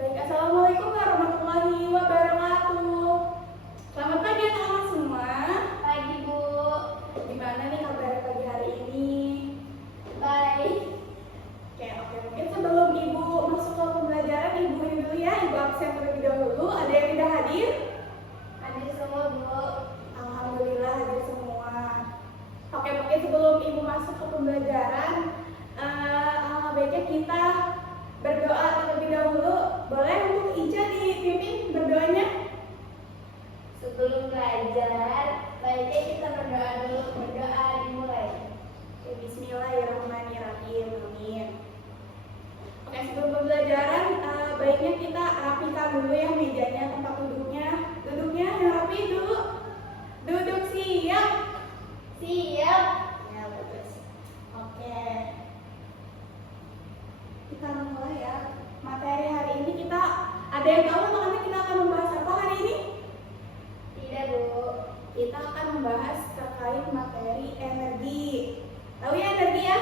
Baik, Assalamualaikum warahmatullahi wabarakatuh. Selamat pagi anak-anak semua. Pagi, Bu. Gimana nih kabar pagi hari ini? Baik. Oke. Mungkin sebelum Ibu masuk ke pembelajaran, Ibu ini dulu ya. Ibu absen terlebih dahulu. Ada yang tidak hadir? Hadir semua, Bu. Alhamdulillah hadir semua. Oke, mungkin sebelum Ibu masuk ke pembelajaran, alangkah baiknya kita berdoa terlebih dahulu. Boleh untuk Ica dipimpin berdoanya? Sebelum belajar, baiknya kita berdoa dulu. Berdoa dimulai. Oke, Bismillahirrahmanirrahim. Amin. Oke, sebelum pembelajaran, baiknya kita rapikan dulu ya mejanya, tempat duduknya. Duduknya yang rapi dulu. Duduk siap. Siap. Ya, bagus. Oke. Kita mulai ya. Materi hari ini kita ada yang tahu teman-teman kita akan membahas apa hari ini? Tidak, Bu. Kita akan membahas terkait materi energi. Tahu ya energi ya?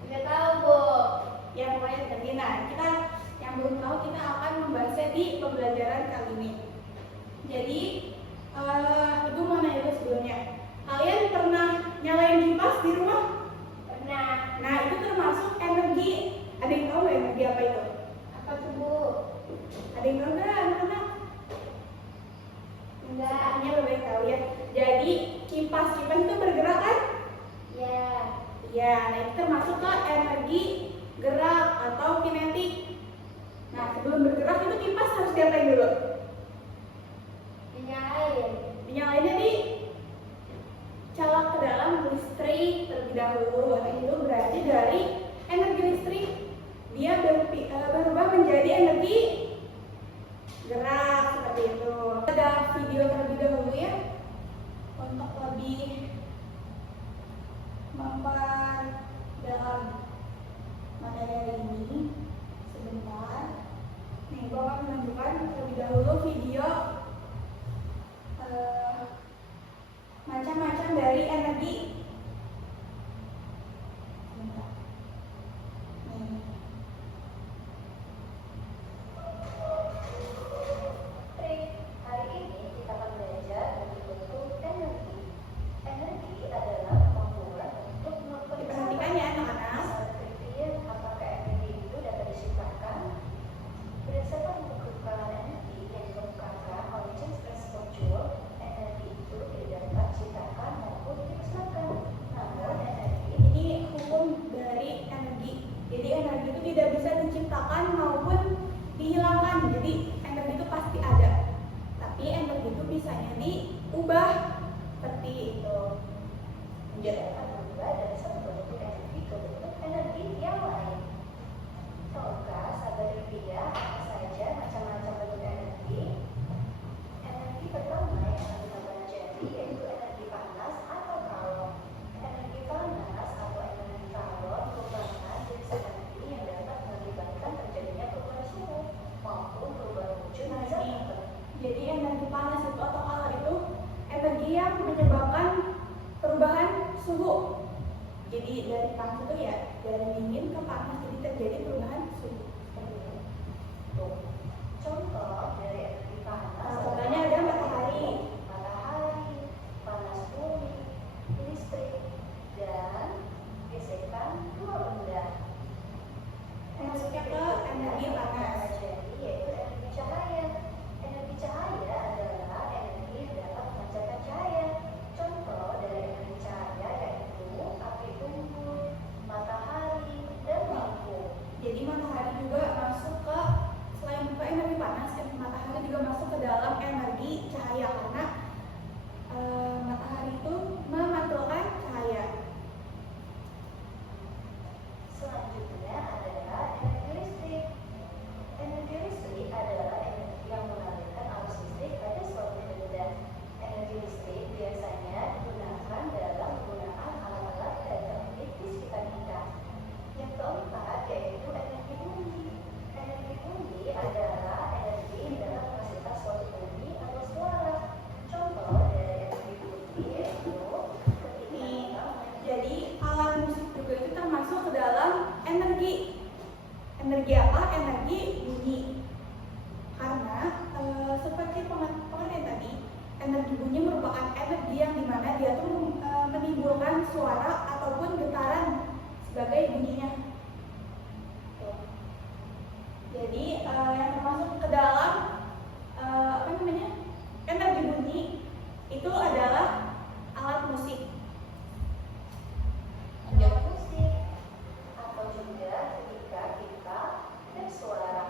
Tidak tahu, Bu. Ya pokoknya energi. Nah, kita yang belum tahu kita akan membahasnya di pembelajaran kali ini. Jadi, Ibu mau nanya dulu sebelumnya. Kalian pernah nyalain kipas di rumah? Pernah. Nah, itu termasuk energi. Ada yang tahu nggak energi apa itu? Apa tuh, Bu? Ada yang tahu nggak anak-anak? Enggak. Artinya lebih baik tahu ya. Jadi kipas itu bergerak kan? Ya. Ya, nah itu termasuk ke energi gerak atau kinetik. Nah, sebelum bergerak itu kipas harus diapain dulu? Dinyalain. Dinyalainnya di colok ke dalam listrik terlebih dahulu. Nah, itu berarti dari energi listrik dia berubah menjadi energi gerak seperti itu. Ada video terlebih dahulu ya untuk lebih memperdalam materi ini. Sebentar. Nih, Ibu akan menunjukkan terlebih dahulu video macam-macam dari energi. Sebentar. Nih. Hari ini kita akan belajar bentuk energi. Energi adalah kemampuan untuk Diperhatikan ya anak-anak. berpikir apakah energi itu dapat diciptakan. Berdasarkan kekebalan energi yang dikemukakan oleh James Prescott Joule, energi itu tidak dapat diciptakan maupun dimusnahkan. Namun energi Ini hukum dari energi. Jadi energi itu tidak bisa diciptakan maupun dihilangkan. Jadi energi itu pasti ada. Tapi energi itu bisanya diubah seperti itu. bisa dapat berubah dari satu bentuk energi ke bentuk energi yang lain. Tahukah sahabat rupiah apa saja macam-macam bentuk energi? Energi pertama yang akan kita pelajari yaitu energi panas atau kalor. Energi panas atau energi kalor merupakan jenis energi yang dapat mengakibatkan terjadinya perubahan suhu maupun perubahan wujud Nah, zat ini. tertentu. Jadi energi panas itu atau kalor itu energi yang menyebabkan perubahan suhu. Jadi dari panas itu ya dari dingin ke panas, jadi terjadi perubahan suhu. Seperti itu. Tuh. Contoh dari energi panas Contohnya ada matahari. matahari, panas bumi, listrik, dan gesekan dua benda. Masuknya ke energi panas. Jadi yaitu energi cahaya. Energi cahaya adalah energi yang dapat memancarkan cahaya. Contoh dari energi cahaya yaitu api unggun, matahari, dan lampu. Jadi matahari juga masuk ke, selain ke energi panas, matahari juga masuk ke dalam energi cahaya karena matahari itu memantulkan cahaya. Selanjutnya adalah energi listrik. Energi listrik adalah energi yang mengalirkan arus listrik pada suatu benda. Energi listrik biasanya digunakan dalam penggunaan alat-alat elektronik di sekitar kita. Yang keempat yaitu energi bumi. Energi bumi adalah energi yang dapat menghasilkan suatu bunyi atau suara. Contoh dari energi bumi yaitu ketika Nih, kita jadi alat musik juga itu termasuk ke dalam energi. Energi apa? Energi bunyi. pengertian tadi, energi bunyi merupakan energi yang dimana dia tuh menimbulkan suara ataupun getaran sebagai bunyinya. Tuh. Jadi yang termasuk ke dalam energi bunyi itu adalah alat musik. Alat musik atau juga ketika kita bersuara.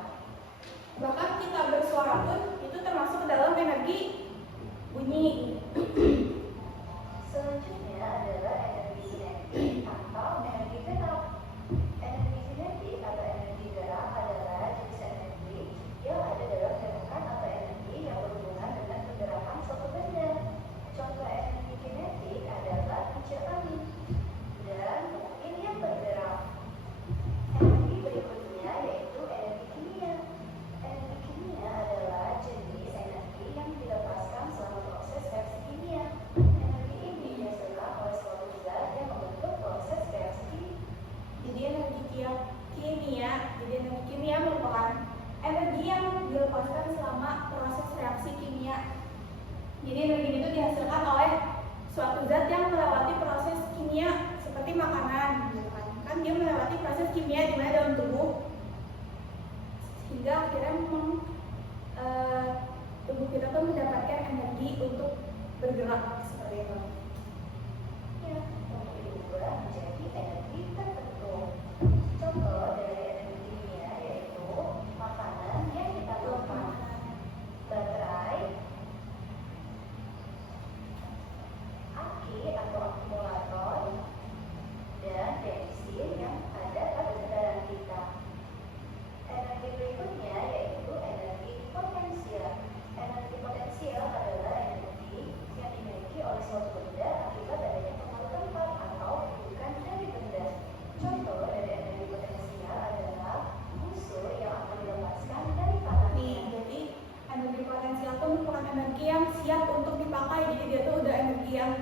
Bahkan kita bersuara pun itu termasuk ke dalam energi bunyi. Selanjutnya adalah energi kinetik atau energi gerak. Energi kinetik atau energi gerak adalah jenis energi yang ada dalam gerakan atau energi yang berhubungan dengan pergerakan suatu benda. Contoh energi kinetik adalah kincir angin dan mesin yang bergerak. Energi berikutnya yaitu energi kimia. Energi kimia adalah jenis energi yang dilepaskan selama proses reaksi kimia. Energi ini dihasilkan oleh suatu zat yang membentuk proses reaksi. Jadi energi kimia merupakan energi yang dilepaskan selama proses reaksi kimia. Jadi energi itu dihasilkan oleh suatu zat yang melewati proses kimia seperti makanan, gitu kan? Kan dia melewati proses kimia di mana dalam tubuh hingga akhirnya tubuh kita pun mendapatkan energi untuk bergerak seperti itu. Ya, untuk diubah menjadi energi tertentu. Contoh dari energi kimia yaitu makanan yang kita makan, baterai, aki atau akumulator, dan bensin yang ada pada kendaraan kita. Energi berikutnya yaitu energi potensial. Energi potensial adalah energi yang dimiliki oleh suatu benda akibat adanya pengaruh tempat atau kedudukan dari benda. Contoh dari energi potensial adalah busur yang akan dilepaskan dari panasnya. Jadi energi potensial itu merupakan energi yang siap untuk dipakai. Jadi dia tuh udah energi yang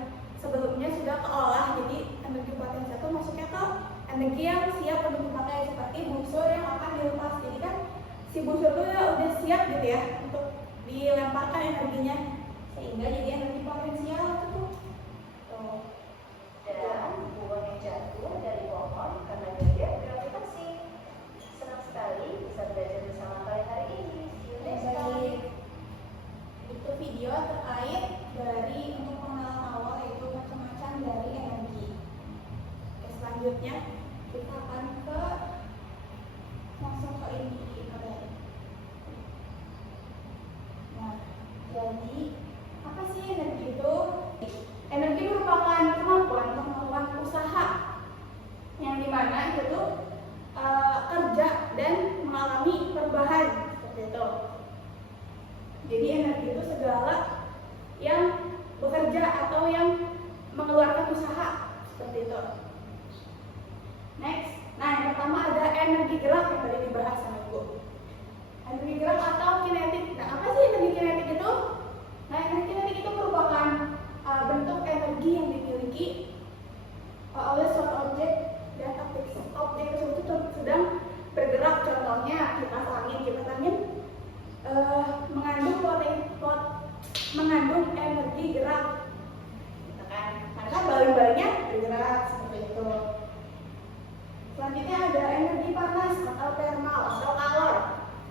sebelumnya sudah keolah. Jadi energi potensial itu masuknya ke energi yang siap untuk dipakai seperti busur yang akan dilepas. Jadi kan si busur itu udah siap gitu ya untuk dilemparkan energinya, sehingga jadi energi potensial itu tuh. Dan buah yang jatuh dari pohon karena gaya gravitasi. Senang sekali bisa belajar bersama kalian hari ini. See you next time. Itu video terkait dari untuk pengenalan awal yaitu macam-macam dari energi. Oke, selanjutnya kita akan masuk ke ini. Nah, jadi apa sih energi itu? Energi merupakan kemampuan untuk melakukan usaha yang dimana itu tuh kerja dan mengalami perubahan seperti itu. Jadi energi itu segala yang bekerja atau yang mengeluarkan usaha seperti itu. Next, nah yang pertama ada energi gerak yang tadi dibahas sama Ibu. Energi gerak atau kinetik. Nah apa sih energi kinetik itu? Nah energi kinetik itu merupakan bentuk energi yang dimiliki oleh suatu objek dan objek tersebut itu sedang bergerak. Contohnya kipas angin mengandung energi gerak, gitu kan? Karena baling-balingnya bergerak seperti itu. Selanjutnya ada energi panas atau thermal atau kalor.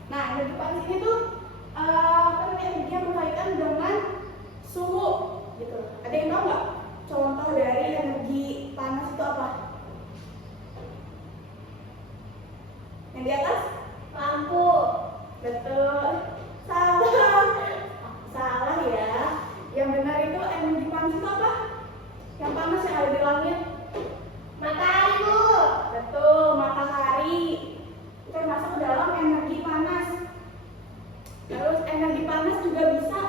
Nah energi panas ini tuh energi yang berkaitan dengan suhu, gitu. Ada yang tahu nggak contoh dari energi panas itu apa? Yang di atas? Lampu. Betul. Salah ya. Yang benar itu energi panas itu apa? Yang panas yang ada di langit. Matahari, Bu. Betul, matahari. Itu termasuk dalam energi panas. Terus energi panas juga bisa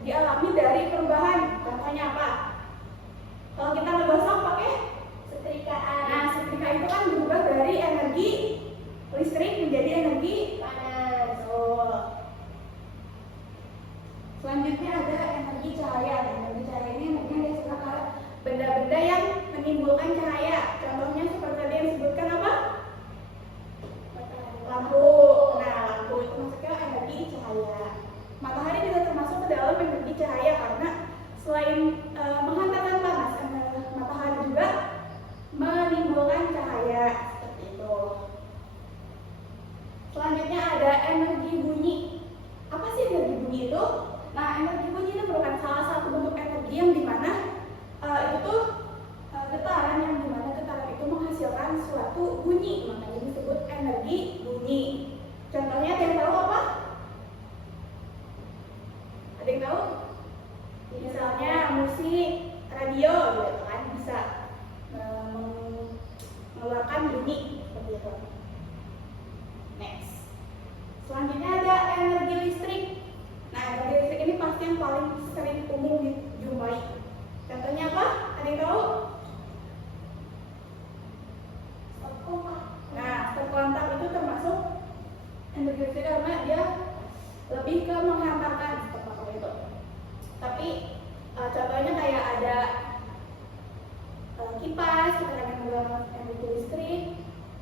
dialami dari perubahan. Contohnya apa? Kalau kita ngegosok pakai Setrikaan. nah, setrika itu kan berubah dari energi listrik menjadi energi Panas. betul. Selanjutnya ada energi cahaya. Energi cahaya ini energi yang dihasilkan oleh benda-benda yang menimbulkan cahaya. Contohnya seperti tadi yang disebutkan apa? Lampu. Nah, lampu itu maksudnya energi cahaya. satu bunyi, makanya disebut energi bunyi. Contohnya ada yang tahu apa? Ada yang tahu? Misalnya musik, radio gitu kan bisa mengeluarkan bunyi seperti itu. Next. Selanjutnya ada energi listrik. Nah, energi listrik ini pasti yang paling sering umum dijumpai. Contohnya apa? Ada yang tahu? Nah, stop kontak itu termasuk energi listrik karena dia lebih ke menghantarkan stop kontak itu. Tapi contohnya kayak ada kipas, kita akan menggunakan energi listrik,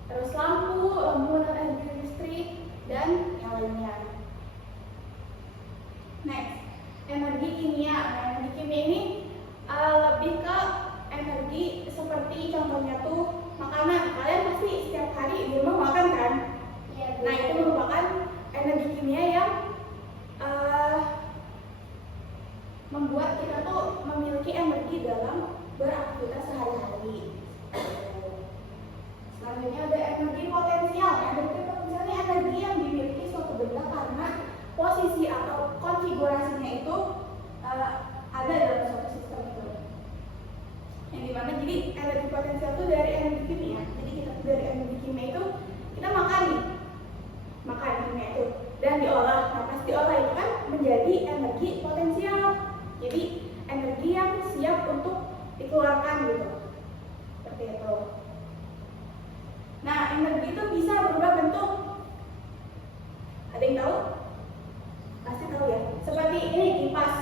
terus lampu menggunakan energi listrik, dan yang lainnya. Next, energi kimia. Nah, energi kimia ini lebih ke energi seperti contohnya tuh makanan. Kalian pasti setiap hari di rumah makan kan? Iya. Nah, itu merupakan energi kimia yang membuat kita tuh memiliki energi dalam beraktivitas sehari-hari. Selanjutnya ada energi potensial. Energi potensial ini energi yang dimiliki suatu benda karena posisi atau konfigurasinya itu ada dalam suatu sistem itu. Yang dimana jadi energi potensial itu dari energi kimia. Jadi kita dari energi kimia itu kita makan kimia itu dan diolah. Nah, pas diolah itu kan menjadi energi potensial. Jadi energi yang siap untuk dikeluarkan gitu. Seperti itu. Nah, energi itu bisa berubah bentuk. Ada yang tahu? Pasti tahu ya. Seperti ini kipas.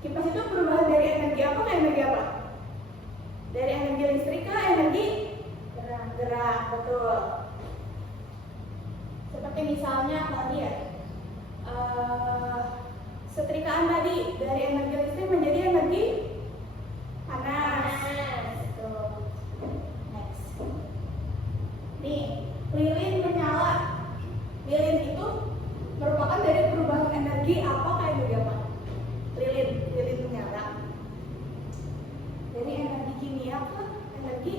Kipas itu perubahan dari energi apa ke energi apa? Dari energi listrik ke energi gerak, betul. Seperti misalnya tadi ya, setrikaan tadi dari energi listrik menjadi energi panas. Betul. Next. Nih, lilin menyala. Lilin itu merupakan dari perubahan energi apa ke energi apa? Lilin menyala. Dari energi kimia ke energi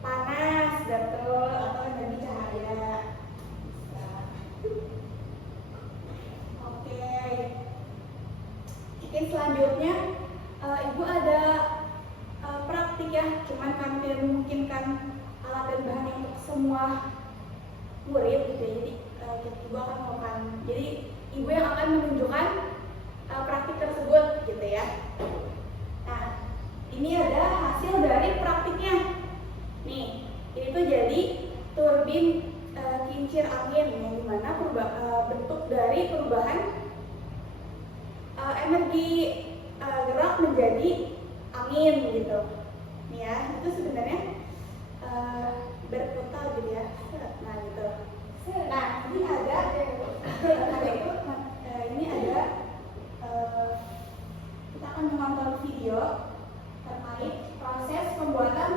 panas, betul, atau energi cahaya. Oke, selanjutnya Ibu ada praktik ya, cuman kami tidak memungkinkan alat dan bahannya untuk semua murid gitu ya. Jadi Ibu akan melakukan, jadi Ibu yang akan menunjukkan praktik tersebut gitu ya. Nah, ini ada hasil dari praktiknya. Nih, ini tuh jadi turbin kincir angin yang dimana bentuk dari perubahan energi gerak menjadi angin gitu. Nih ya, itu sebenarnya berputar gitu ya. Nah gitu. Nah, ini ada itu. Ini ada kita akan menonton video terkait proses pembuatan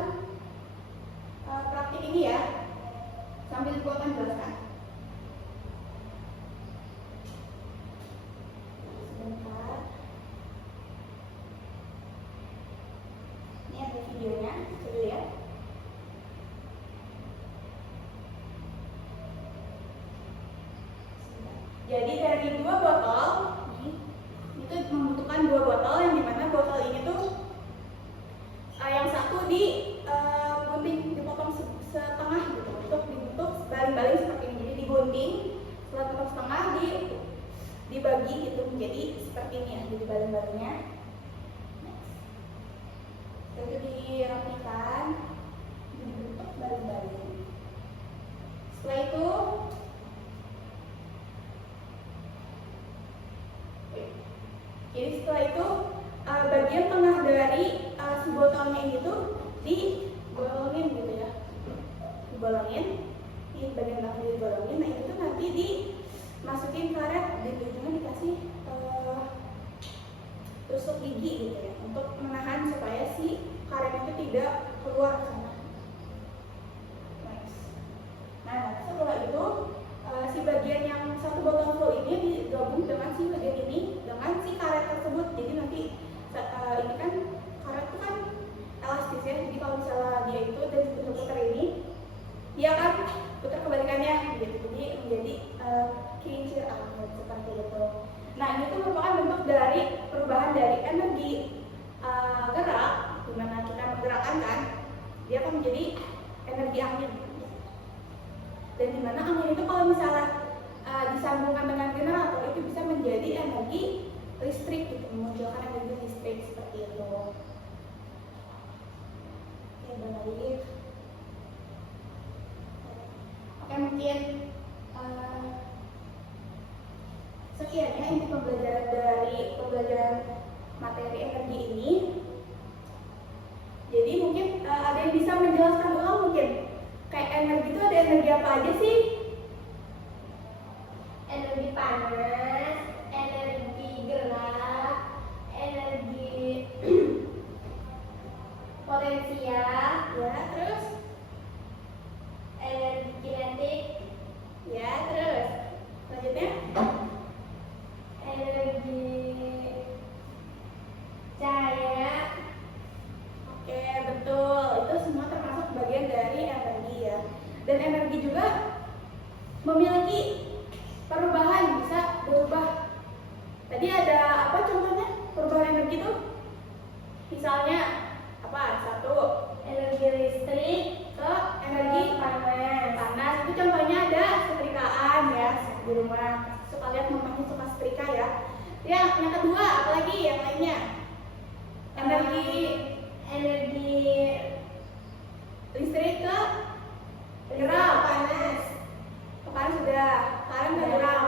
praktik ini ya. Sambil Ibu akan jelaskan. Sebentar. Ini ada videonya, coba lihat. Jadi dari 2 botol, nih, itu membutuhkan 2 botol yang dimana botol ini tuh yang satu gunting, dipotong setengah gitu untuk dibentuk baling-baling seperti ini. Jadi digunting, setelah potong setengah dibagi gitu menjadi seperti ini ya, jadi baling-balingnya. Itu dirapikan, dibentuk baling-baling. Setelah itu jadi setelah itu bagian tengah dari si botolnya ini tuh dibolongin gitu ya, dibolongin, ini bagian tengah dibolongin. Nah itu tuh nanti dimasukin karet, di ujungnya dikasih tusuk gigi gitu ya, untuk menahan supaya si karet itu tidak keluar ke sana. Nice. Nah setelah itu si bagian yang satu botol full ini digabung dengan si bagian ini dengan si karet tersebut. Jadi nanti ini kan karet itu kan elastis ya, jadi kalau misalnya dia kan putar kebalikannya gitu, jadi menjadi kincir angin seperti itu. Nah ini tuh merupakan bentuk dari perubahan dari energi gerak, dimana kita menggerakkan kan, dia akan menjadi energi angin. Dan dimana angin itu kalau misalnya disambungkan dengan generator itu bisa menjadi energi listrik gitu, memunculkan energi listrik seperti itu. Oke, baik. Oke, mungkin sekian ya ini pembelajaran dari pembelajaran materi energi ini. Jadi mungkin ada yang bisa menjelaskan ulang mungkin kayak energi itu ada energi apa aja sih? Energi panas, energi gerak, energi potensial, Ya, terus energi kinetik, ya, terus selanjutnya energi cahaya. oke, betul. Itu semua termasuk bagian dari energi ya. Dan energi juga memiliki perubahan, bisa berubah. Tadi ada apa contohnya perubahan energi itu? Misalnya apa? Satu, Energi listrik ke energi panas. Itu contohnya ada setrikaan ya di rumah. Suka lihat mamanya suka setrika ya. Yang kedua, apalagi yang lainnya? Energi listrik ke gerak. panas. Panas sudah, sekarang ke gerak.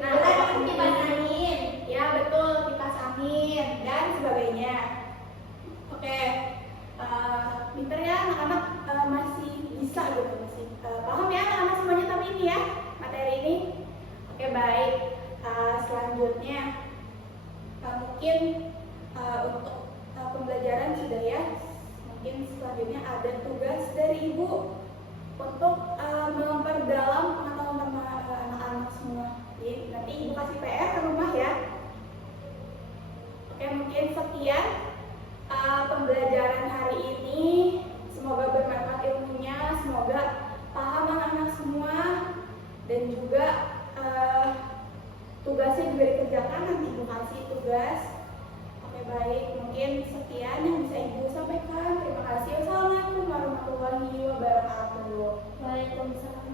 Nah, Gerak kipas angin. ya betul, kipas angin dan sebagainya. Oke, pinter ya anak-anak, masih bisa gitu, masih paham ya anak-anak semuanya tapi ini ya materi ini. Oke baik, selanjutnya mungkin untuk pembelajaran sudah ya. Mungkin selanjutnya ada tugas dari ibu untuk memperdalam pengetahuan anak-anak semua. Jadi nanti ibu kasih PR ke rumah ya. Oke, mungkin sekian pembelajaran hari ini. Semoga bermanfaat ilmunya, semoga paham anak-anak semua, dan juga tugasnya juga dikerjakan, nanti ibu kasih tugas. Oke baik, mungkin sekian yang bisa ibu sampaikan. Terima kasih. Wassalamualaikum warahmatullahi wabarakatuh. Waalaikumsalam.